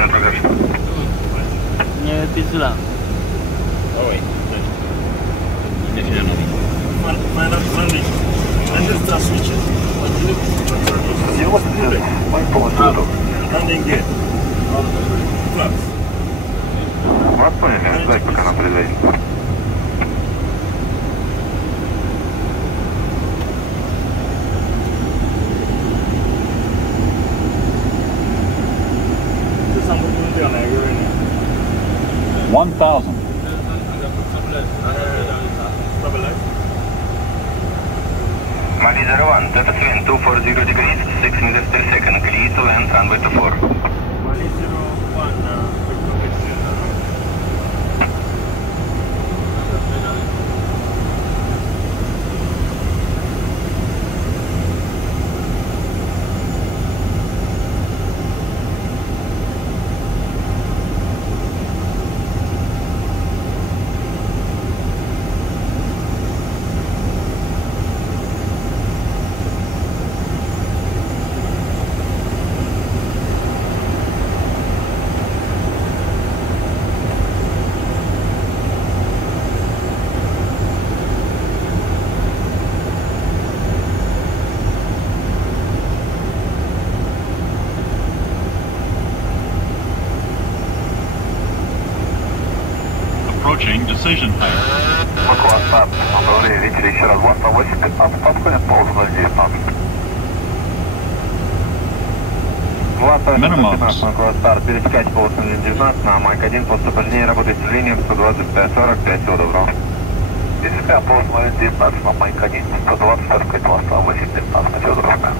на прогресс. Не, ты сюда. Ой, не финально. Landing gear. Flaps. Вас поняли, ждать, пока нам предварит. Ты сам был на говорю. 1000. Mali 01, Delta Swing 240 degrees, 6 meters per second, clear to land, runway 24. Mali 01, Approaching decision point. Москва, старт. Направление ветер еще раз 28-15, подходит полос 019. Minimums. Москва, старт. Пересекайте полос 019 на Майк 1. После упражнения работайте с линией 125-45. Всего доброго. Пересекаем полос 019 на Майк 1. 120-45 моста 8-19. Всего доброго.